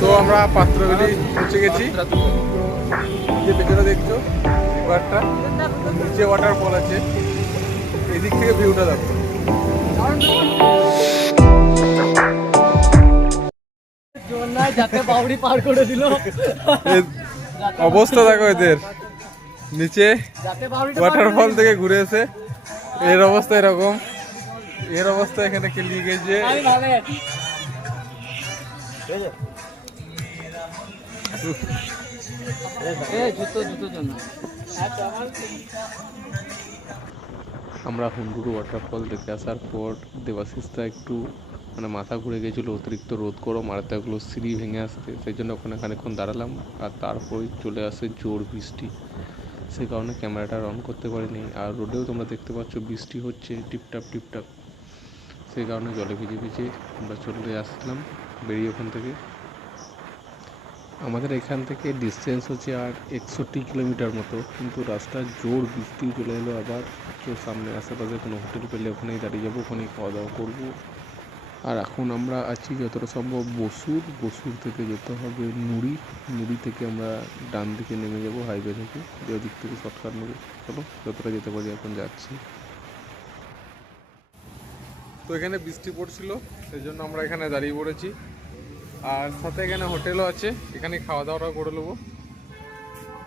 তো আমরা পাত্রবেলি পৌঁছে গেছি। যে পেছনে দেখছো রিভারটা, নিচে ওয়াটারফল আছে, এদিক থেকে ভিউটা দেখো। অবস্থা দেখো এদের, নিচে ওয়াটারফল থেকে ঘুরে এসে এর অবস্থা এরকম, এর অবস্থা এখানে কেলিয়ে গেছে। আমরা হুন্ডুরু ওয়াটারফল দেখে আসার পর দেবাশিসটা একটু মানে মাথা ঘুরে গেছিলো, অতিরিক্ত রোদ গরম আর এতগুলো সিঁড়ি ভেঙে আসতে, সেই জন্য ওখানে খানিকক্ষণ দাঁড়ালাম। আর তারপরেই চলে আসে জোর বৃষ্টি, সেই কারণে ক্যামেরাটা অন করতে পারিনি। আর রোডেও তোমরা দেখতে পাচ্ছ বৃষ্টি হচ্ছে টিপটাপ টিপটাপ, সেই কারণে জলে ভিজে ভিজে আমরা চলে আসলাম বেরিয়ে ওখান থেকে। আমাদের এখান থেকে ডিস্টেন্স হচ্ছে আর 61 কিলোমিটার মতো, কিন্তু রাস্তার জোর বৃষ্টি চলে এলো আবার। তো সামনে আশেপাশে কোনো হোটেল পেলে ওখানেই দাঁড়িয়ে যাবো, ওখানেই খাওয়া দাওয়া করবো। আর এখন আমরা আছি যতটা সম্ভব বসুর থেকে যেতে হবে নুড়ি থেকে আমরা ডান দিকে নেমে যাব হাইওয়ে থেকে, যে ওদিক থেকে শর্টকাট নেবো। চলো যতটা যেতে পারি এখন যাচ্ছি। তো এখানে বৃষ্টি পড়ছিল, সেই জন্য আমরা এখানে দাঁড়িয়ে পড়েছি। আর সাথে এখানে হোটেলও আছে, এখানে খাওয়া দাওয়াটা করে নেবো।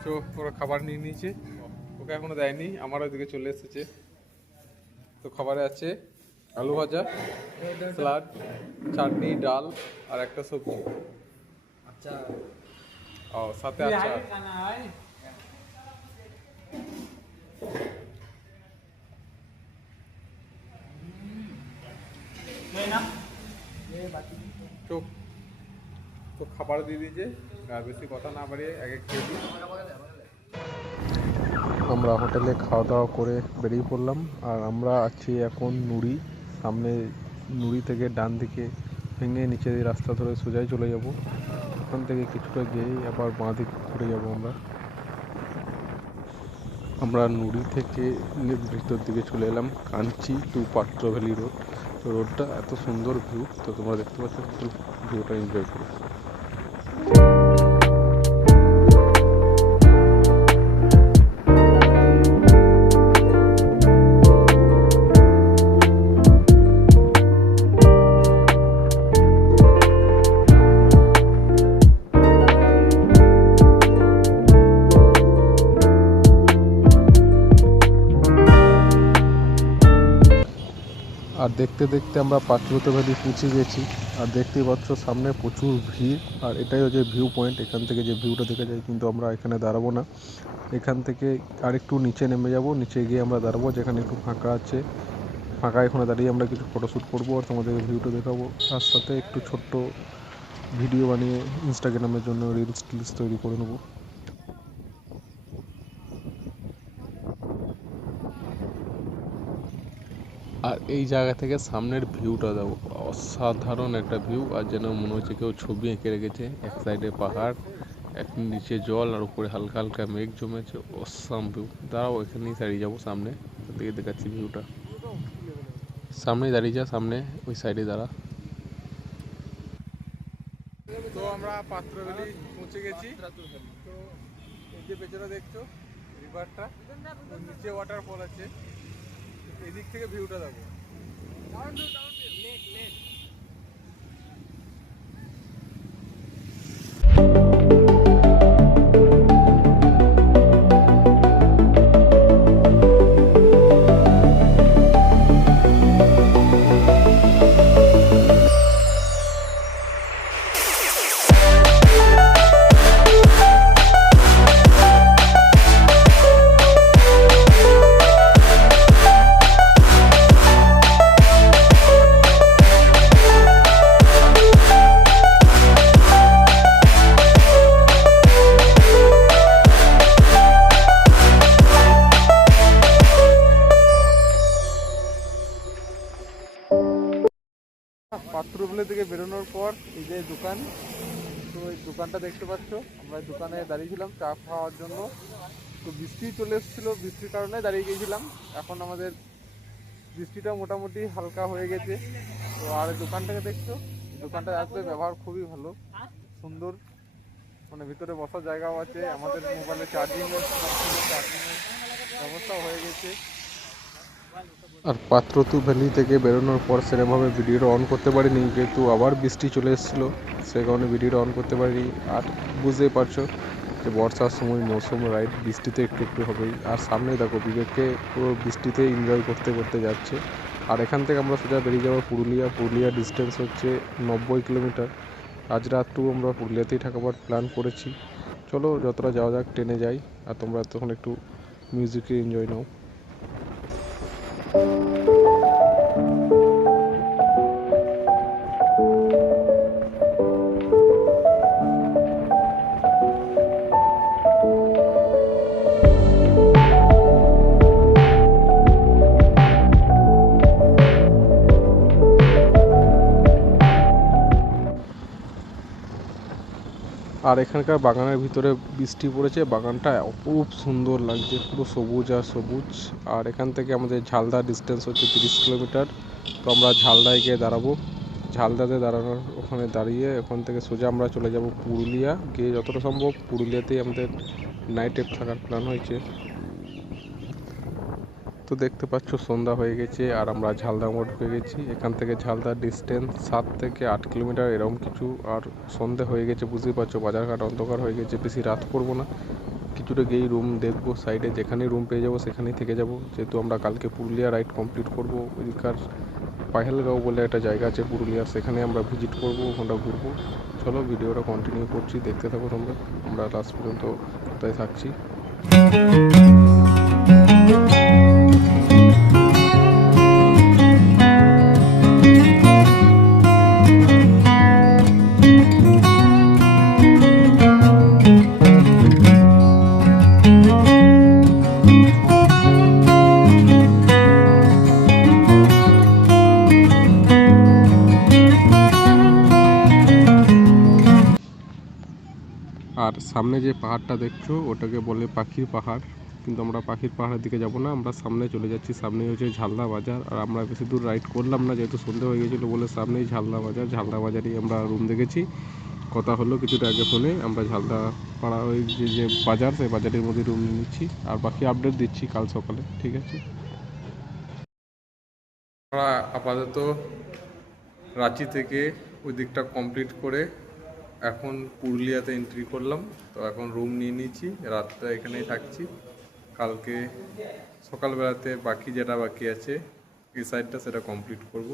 তো ওরা খাবার নিয়ে নিয়েছে, ওকে এখনো দেয়নি, আমার ওইদিকে চলে এসেছে। তো খাবারে আছে আলু ভাজা, স্যালাড, চাটনি, ডাল আর একটা সবজি। আচ্ছা, ও সাথে আচার। তো খাবার দিয়ে দিয়েছে, আর বেশি কথা না বাড়িয়ে আগে খেয়ে দিই। আমরা হোটেলে খাওয়া দাওয়া করে বেরিয়ে পড়লাম। আর আমরা আছি এখন সামনে নুড়ি থেকে ডান দিকে ভেঙে নিচে রাস্তা ধরে সোজাই চলে যাব। ওখান থেকে কিছুটা গিয়েই আবার বাঁ দিকে ঘুরে যাব আমরা নুড়ি থেকে ভিতর দিকে চলে এলাম কাঞ্চি টু পাত্র ভ্যালি রোড। তো রোডটা এত সুন্দর ভিউ, তো তোমরা দেখতে পাচ্ছ, ভিউটা এনজয় করো। আর দেখতে দেখতে আমরা পাত্রত ভ্যালি পৌঁছে গেছি। আর দেখতেই পাচ্ছ সামনে প্রচুর ভিড়, আর এটাই হচ্ছে ভিউ পয়েন্ট, এখান থেকে যে ভিউটা দেখা যায়। কিন্তু আমরা এখানে দাঁড়াবো না, এখান থেকে আরেকটু নিচে নেমে যাব, নিচে গিয়ে আমরা দাঁড়াবো যেখানে একটু ফাঁকা আছে। ফাঁকা এখানে দাঁড়িয়ে আমরা কিছু ফটোশ্যুট করবো আর তোমাদের ভিউটা দেখাবো, তার সাথে একটু ছোট্ট ভিডিও বানিয়ে ইনস্টাগ্রামের জন্য রিলস তৈরি করে নেবো। আর এই জায়গা থেকে সামনের ভিউটা দেখো, অসাধারণ একটা ভিউ। আর যেন মনে হচ্ছে কেউ ছবি এঁকে রেখেছে, এক সাইডে পাহাড়, এক নিচে জল, আর উপরে হালকা হালকা মেঘ জমেছে। Awesome view. দাঁড়াও এখানেই দাঁড়িয়ে যাবো, সামনে দিকে দেখাচ্ছি ভিউটা। সামনেই দাঁড়িয়ে যা, সামনে ওই সাইডে দাঁড়া। তো আমরা পাত্রবেলি পৌঁছে গেছি। তো এই যে পেছনে দেখছো রিভারটা, নিচে ওয়াটারফল আছে, এদিক থেকে ভিউটা দেখো। পাত্রবেলি থেকে বেরোনোর পর এই যে দোকান, তো এই দোকানটা দেখতে পাচ্ছ, আমরা এই দোকানে দাঁড়িয়েছিলাম চা খাওয়ার জন্য। তো বৃষ্টি চলে এসেছিলো, বৃষ্টির কারণে দাঁড়িয়ে গিয়েছিলাম। এখন আমাদের বৃষ্টিটা মোটামুটি হালকা হয়ে গেছে। তো আর দোকানটাকে দেখছো, দোকানটায় আসবে, ব্যবহার খুবই ভালো, সুন্দর, মানে ভিতরে বসার জায়গাও আছে, আমাদের মোবাইলে চার্জিংয়ের ব্যবস্থা হয়ে গেছে। আর পাত্রতু ভ্যালি থেকে বেরোনোর পর সেরকমভাবে ভিডিওটা অন করতে পারিনি, যেহেতু আবার বৃষ্টি চলে এসেছিলো, সে কারণে ভিডিওটা অন করতে পারিনি। আর বুঝতেই পারছো যে বর্ষার সময় মৌসুম রাইড বৃষ্টিতে একটু একটু হবেই। আর সামনে দেখো বিবেককে পুরো বৃষ্টিতে এনজয় করতে করতে যাচ্ছে। আর এখান থেকে আমরা সোজা বেরিয়ে যাবো পুরুলিয়া। পুরুলিয়া ডিস্টেন্স হচ্ছে 90 কিলোমিটার। আজ রাতটুকু আমরা পুরুলিয়াতেই থাকাবার প্ল্যান করেছি। চলো যতটা যাওয়া যাক, ট্রেনে যাই, আর তোমরা তখন একটু মিউজিকে এনজয় নাও। আর এখানকার বাগানের ভিতরে বৃষ্টি পড়েছে, বাগানটা অপরূপ সুন্দর লাগছে, পুরো সবুজ আর সবুজ। আর এখান থেকে আমাদের ঝালদা ডিস্টেন্স হচ্ছে 30 কিলোমিটার। তো আমরা ঝালদায় গিয়ে দাঁড়াবো। ঝালদাতে দাঁড়ানোর ওখানে দাঁড়িয়ে ওখান থেকে সোজা আমরা চলে যাব পুরুলিয়া। গিয়ে যতটা সম্ভব পুরুলিয়াতেই আমাদের নাইটে থাকার প্ল্যান হয়েছে। তো দেখতে পাচ্ছ সন্ধ্যা হয়ে গেছে আর আমরা ঝালদা মোড় ঢুকে গেছি। এখান থেকে ঝালদার ডিস্টেন্স 7 থেকে 8 কিলোমিটার এরকম কিছু। আর সন্ধে হয়ে গেছে, বুঝতেই পারছো, বাজারঘাট অন্ধকার হয়ে গেছে, বেশি রাত করবো না, কিছুটা গিয়েই রুম দেখবো, সাইডে যেখানেই রুম পেয়ে যাবো সেখানেই থেকে যাব। যেহেতু আমরা কালকে পুরুলিয়া রাইড কমপ্লিট করবো, ওইদিকার পাহেলগাঁও বলে একটা জায়গা আছে পুরুলিয়ার, সেখানে আমরা ভিজিট করবো, ওখানটা ঘুরবো। চলো ভিডিওটা কন্টিনিউ করছি, দেখতে থাকো তোমরা, আমরা লাস্ট পর্যন্ত কোথায় থাকছি। আর সামনে যে পাহাড়টা দেখছো ওটাকে বলে পাখির পাহাড়, কিন্তু আমরা পাখির পাহাড়ের দিকে যাব না, আমরা সামনে চলে যাচ্ছি। সামনে হচ্ছে ঝালদা বাজার, আর আমরা বেশি দূর রাইড করলাম না, যেহেতু সন্ধে হয়ে গেছিলো বলে সামনেই ঝালদা বাজার। ঝালদা বাজারেই আমরা রুম দেখেছি, কথা হলো কিছুটা আগে ফোনে। আমরা ঝালদা পাড়া ওই যে বাজার, সেই বাজারের মধ্যে রুম নিচ্ছি, আর বাকি আপডেট দিচ্ছি কাল সকালে, ঠিক আছে। আমরা আপাতত রাঁচি থেকে ওই দিকটা কমপ্লিট করে এখন পুরুলিয়াতে এন্ট্রি করলাম। তো এখন রুম নিয়ে নিয়েছি, রাতটা এখানেই থাকছি। কালকে সকালবেলাতে বাকি যেটা বাকি আছে এই সাইডটা সেটা কমপ্লিট করব।